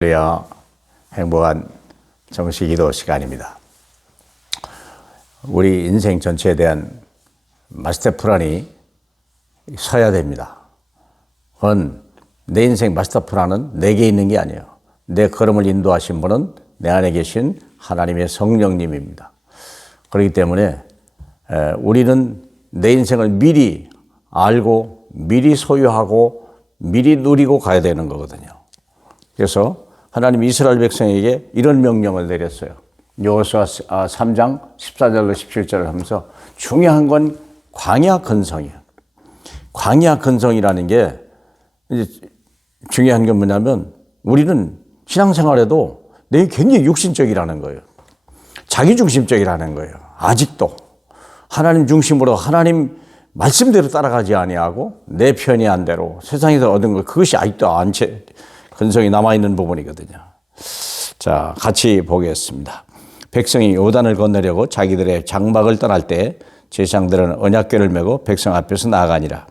그래야 행복한 정식기도 시간입니다. 우리 인생 전체에 대한 마스터 플랜이 서야 됩니다. 그건 내 인생 마스터 플랜은 내게 있는 게 아니에요. 내 걸음을 인도하신 분은 내 안에 계신 하나님의 성령님입니다. 그렇기 때문에 우리는 내 인생을 미리 알고 미리 소유하고 미리 누리고 가야 되는 거거든요. 그래서 하나님 이스라엘 백성에게 이런 명령을 내렸어요. 여호수아 3장 14절로 17절을 하면서 중요한 건 광야 근성이에요. 광야 근성이라는 게 이제 중요한 게 뭐냐면 우리는 신앙생활에도 내가 굉장히 육신적이라는 거예요. 자기중심적이라는 거예요. 아직도 하나님 중심으로 하나님 말씀대로 따라가지 아니하고 내 편이 안 대로 세상에서 얻은 것 그것이 아직도 근성이 남아있는 부분이거든요. 자, 같이 보겠습니다. 백성이 요단을 건너려고 자기들의 장막을 떠날 때 제사장들은 언약궤를 메고 백성 앞에서 나아가니라.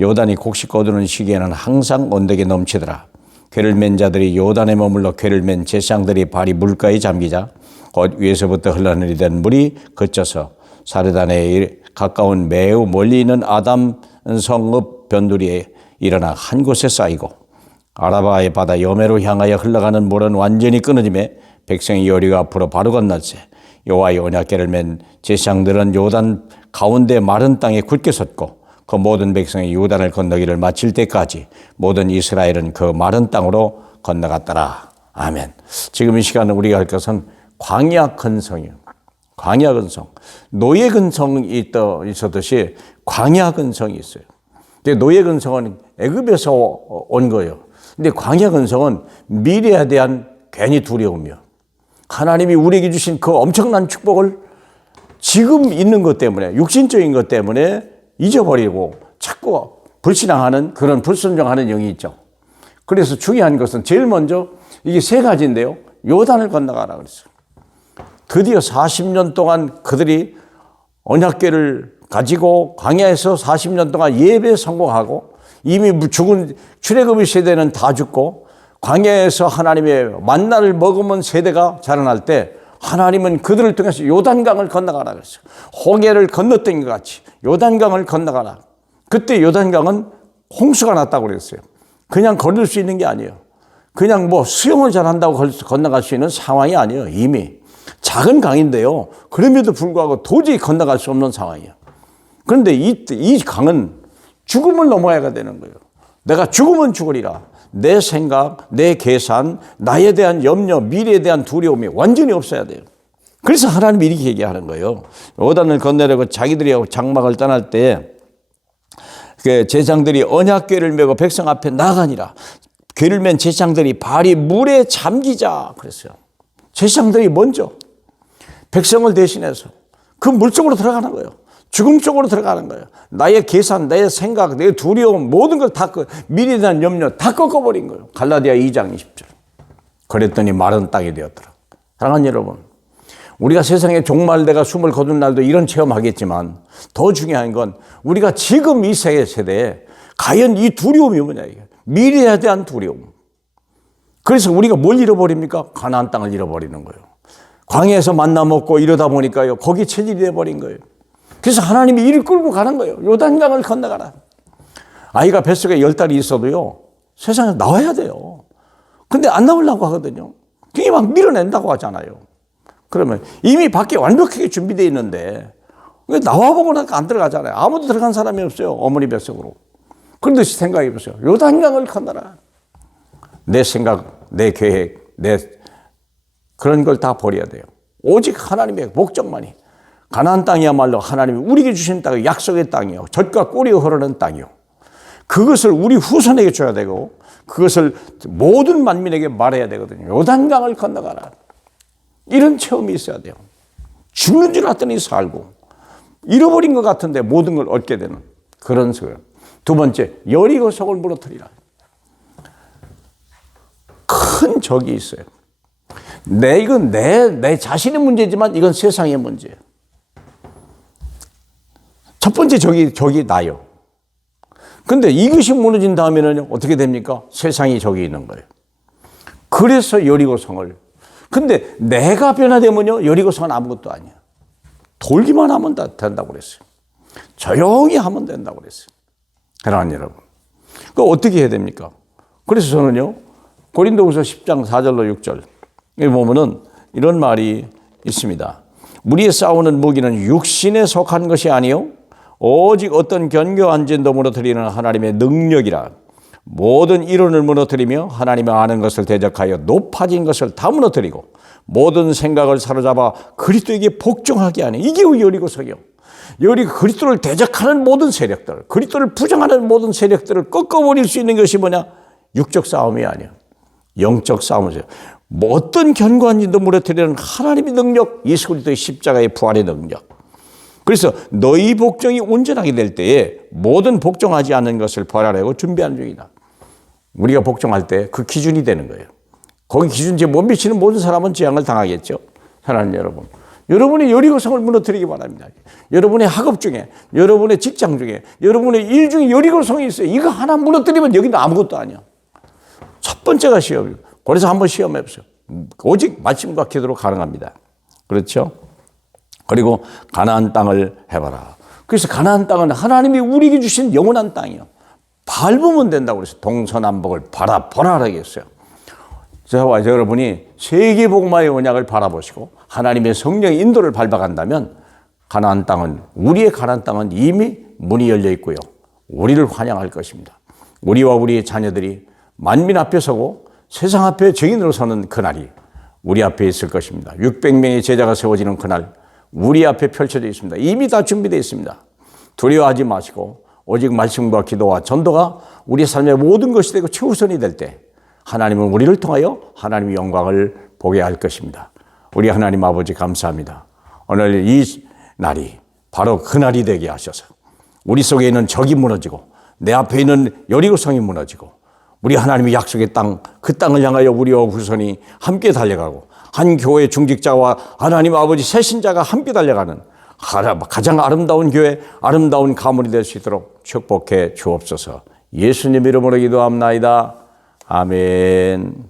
요단이 곡식 거두는 시기에는 항상 온덱이 넘치더라. 궤를 맨 자들이 요단에 머물러 궤를 맨 제사장들이 발이 물가에 잠기자 곧 위에서부터 흘러내리던 물이 그쳐서 사르단에 가까운 매우 멀리 있는 아담 성읍 변두리에 일어나 한 곳에 쌓이고 아라바의 바다 여매로 향하여 흘러가는 물은 완전히 끊어지매 백성이 여리고 앞으로 바로 건널세 여호와의 언약궤를 맨 제사장들은 요단 가운데 마른 땅에 굳게 섰고 그 모든 백성이 요단을 건너기를 마칠 때까지 모든 이스라엘은 그 마른 땅으로 건너갔더라. 아멘. 지금 이 시간에 우리가 할 것은 광야 근성이에요. 광야 근성. 노예 근성이 있었듯이 광야 근성이 있어요. 근데 노예 근성은 애굽에서 온 거예요. 근데 광야 근성은 미래에 대한 괜히 두려움이요. 하나님이 우리에게 주신 그 엄청난 축복을 지금 있는 것 때문에 육신적인 것 때문에 잊어버리고 자꾸 불신앙하는 그런 불순종하는 영이 있죠. 그래서 중요한 것은 제일 먼저 이게 세 가지인데요. 요단을 건너가라 그랬어요. 드디어 40년 동안 그들이 언약궤를 가지고 광야에서 40년 동안 예배에 성공하고 이미 죽은 출애굽의 세대는 다 죽고 광야에서 하나님의 만나를 머금은 세대가 자라날 때 하나님은 그들을 통해서 요단강을 건너가라 그랬어요. 홍해를 건넜던 것 같이 요단강을 건너가라. 그때 요단강은 홍수가 났다고 그랬어요. 그냥 건널 수 있는 게 아니에요. 그냥 뭐 수영을 잘한다고 건너갈 수 있는 상황이 아니에요. 이미 작은 강인데요. 그럼에도 불구하고 도저히 건너갈 수 없는 상황이에요. 그런데 이 강은 죽음을 넘어야 되는 거예요. 내가 죽으면 죽으리라. 내 생각, 내 계산, 나에 대한 염려, 미래에 대한 두려움이 완전히 없어야 돼요. 그래서 하나님이 이렇게 얘기하는 거예요. 요단을 건너려고 자기들이 장막을 떠날 때 제사장들이 언약궤를 메고 백성 앞에 나가니라. 궤를 맨 제사장들이 발이 물에 잠기자 그랬어요. 제사장들이 먼저 백성을 대신해서 그 물속으로 들어가는 거예요. 죽음 쪽으로 들어가는 거예요. 나의 계산, 나의 생각, 내 두려움 모든 걸 다 미래에 대한 염려 다 꺾어버린 거예요. 갈라디아 2장 20절. 그랬더니 마른 땅이 되었더라. 사랑하는 여러분, 우리가 세상에 종말대가 숨을 거둔 날도 이런 체험하겠지만 더 중요한 건 우리가 지금 이 세대에 과연 이 두려움이 뭐냐 이게 미래에 대한 두려움. 그래서 우리가 뭘 잃어버립니까? 가나안 땅을 잃어버리는 거예요. 광야에서 만나 먹고 이러다 보니까요 거기 체질이 돼버린 거예요. 그래서 하나님이 이를 끌고 가는 거예요. 요단강을 건너가라. 아이가 뱃속에 10달이 있어도요 세상에 나와야 돼요. 근데 안 나오려고 하거든요. 그게 막 밀어낸다고 하잖아요. 그러면 이미 밖에 완벽하게 준비되어 있는데 왜 나와보고 나니까 안 들어가잖아요. 아무도 들어간 사람이 없어요. 어머니 뱃속으로. 그런데 생각해 보세요. 요단강을 건너라. 내 생각, 내 계획, 그런 걸 다 버려야 돼요. 오직 하나님의 목적만이. 가나안 땅이야말로 하나님이 우리에게 주신 땅이 약속의 땅이요. 젖과 꿀이 흐르는 땅이요. 그것을 우리 후손에게 줘야 되고 그것을 모든 만민에게 말해야 되거든요. 요단강을 건너가라. 이런 체험이 있어야 돼요. 죽는 줄 알았더니 살고 잃어버린 것 같은데 모든 걸 얻게 되는 그런 소요. 두 번째, 여리고 성을 무너뜨리라. 큰 적이 있어요. 이건 내 자신의 문제지만 이건 세상의 문제예요. 첫 번째 적이 나요. 근데 이것이 무너진 다음에는 어떻게 됩니까? 세상이 적이 있는 거예요. 그래서 여리고성을. 근데 내가 변화되면요, 여리고성은 아무것도 아니야. 돌기만 하면 된다고 그랬어요. 조용히 하면 된다고 그랬어요. 사랑하는 여러분. 그 어떻게 해야 됩니까? 그래서 저는요, 고린도후서 10장 4절로 6절 여기 보면은 이런 말이 있습니다. 우리의 싸우는 무기는 육신에 속한 것이 아니요 오직 어떤 견고한 진도 무너뜨리는 하나님의 능력이라. 모든 이론을 무너뜨리며 하나님의 아는 것을 대적하여 높아진 것을 다 무너뜨리고 모든 생각을 사로잡아 그리스도에게 복종하게 하니. 이게 여리고성이요. 그리스도를 대적하는 모든 세력들, 그리스도를 부정하는 모든 세력들을 꺾어버릴 수 있는 것이 뭐냐? 육적 싸움이 아니야. 영적 싸움이죠. 뭐 어떤 견고한 진도 무너뜨리는 하나님의 능력, 예수 그리스도의 십자가의 부활의 능력. 그래서 너희 복종이 온전하게 될 때에 모든 복종하지 않는 것을 벌하려고 준비하는 중이다. 우리가 복종할 때 그 기준이 되는 거예요. 거기 기준치에 못 미치는 모든 사람은 재앙을 당하겠죠. 사랑하는 여러분. 여러분의 여리고성을 무너뜨리기 바랍니다. 여러분의 학업 중에, 여러분의 직장 중에, 여러분의 일 중에 여리고성이 있어요. 이거 하나 무너뜨리면 여기는 아무것도 아니야. 첫 번째가 시험이에요. 그래서 한번 시험해 보세요. 오직 말씀과 기도로 가능합니다. 그렇죠? 그리고 가나안 땅을 해봐라. 그래서 가나안 땅은 하나님이 우리에게 주신 영원한 땅이요. 밟으면 된다고 그랬어요. 동서남북을 바라보라 했어요. 저와 여러분이 세계복음화의 언약을 바라보시고 하나님의 성령의 인도를 밟아간다면 가나안 땅은, 우리의 가나안 땅은 이미 문이 열려 있고요. 우리를 환영할 것입니다. 우리와 우리의 자녀들이 만민 앞에 서고 세상 앞에 증인으로 서는 그날이 우리 앞에 있을 것입니다. 600명의 제자가 세워지는 그날 우리 앞에 펼쳐져 있습니다. 이미 다 준비되어 있습니다. 두려워하지 마시고 오직 말씀과 기도와 전도가 우리 삶의 모든 것이 되고 최우선이 될 때 하나님은 우리를 통하여 하나님의 영광을 보게 할 것입니다. 우리 하나님 아버지 감사합니다. 오늘 이 날이 바로 그 날이 되게 하셔서 우리 속에 있는 적이 무너지고 내 앞에 있는 여리고성이 무너지고 우리 하나님의 약속의 땅, 그 땅을 향하여 우리와 후손이 함께 달려가고 한 교회 중직자와 하나님 아버지 새신자가 함께 달려가는 가장 아름다운 교회, 아름다운 가문이 될 수 있도록 축복해 주옵소서. 예수님 이름으로 기도합나이다. 아멘.